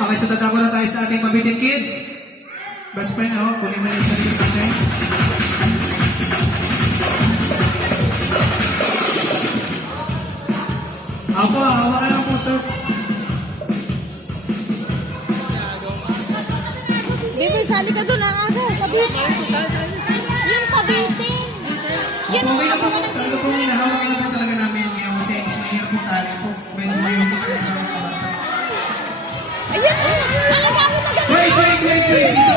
Okay, so dadako na tayo sa ating mabitin kids. Best friend, kunin mo na yung sarili natin. Ako, hawakan lang po, sir. Bebe, sali ka doon, aga. Pabitin. Yung pabitin. Okay na po, talaga po, hinahawakan na po talaga namin ngayon kasi mas mahirap po tayo po. Medyo mahirap po talaga namin. Ayun, ang dami maganda. Wait.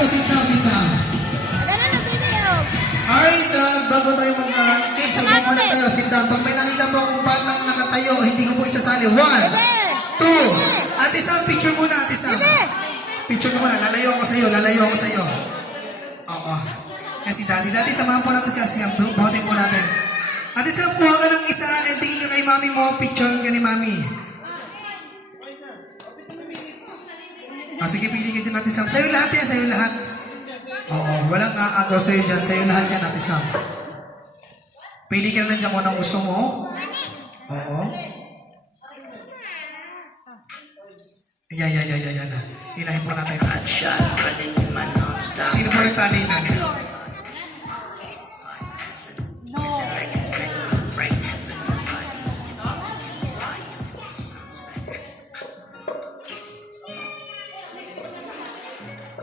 Sit down. Dala na, Bebe, Alright, bago tayo mag-kids, so muna tayo, sit down. Pag may nakita po akong batang nakatayo, hindi ko po isasali. 1, 2, Ate Sam, picture muna, Ate Sam. Picture ko muna, lalayo ako sa'yo. Oo. Kasi Daddy, samahan po natin siya, buhatin po natin. Ate Sam, kuha ka lang isa, and tingin ka kay mami mo, picture ka ni mami. Sige, pili ka dyan, Ate Sam. Sa'yo lahat yan, sa'yo lahat. Oo, walang aagaw sa'yo dyan. Sa'yo lahat yan, Ate Sam. Pili ka lang dyan kung anong gusto mo. Oo. Yan. Ilahin po natin. Sino po nagtali na?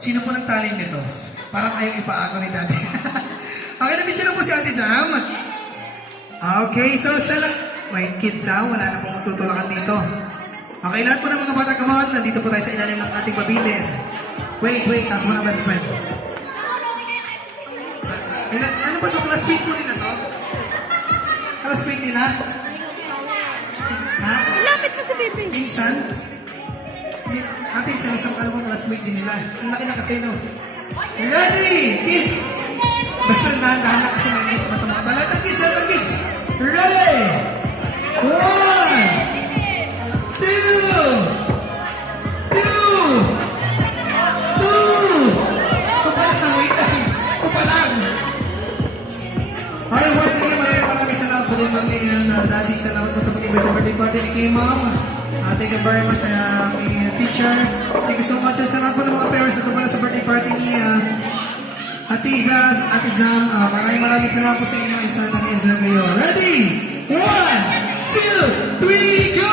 Sino po nagtali nito? Parang ayaw ipaako ni Daddy. Okay, na-picture na po si Ate Sam. Okay, so wait, kids wala na pong magtutulakan dito. Okay, lahat po ng mga bata kamahot, nandito po tayo sa ilalim ng ating babitin. Wait, taas mo na best friend. Ano ba ito? Classmate po nila to? Classmate nila? Ha? Lapit mo si Bebe. Pinsan? Pinsan, isang kalawang classmate din nila. Ang laki na kasi, no? Ready, kids! Best friend, dahan-dahan lang kasi may mga talata, kids! Ready! 1, 2! Alright, once again, maraming salamat po din mga Daddy. Salamat po sa pag-ibig sa birthday party ni kay Mom. Thank you very much sa aking teacher. Thank you so much. Salamat po ng mga parents na tumala sa birthday party ni Ate Zam. Maraming salamat po sa inyo and sana nag-enjoy kayo. Ready? 1, 2, 3, go!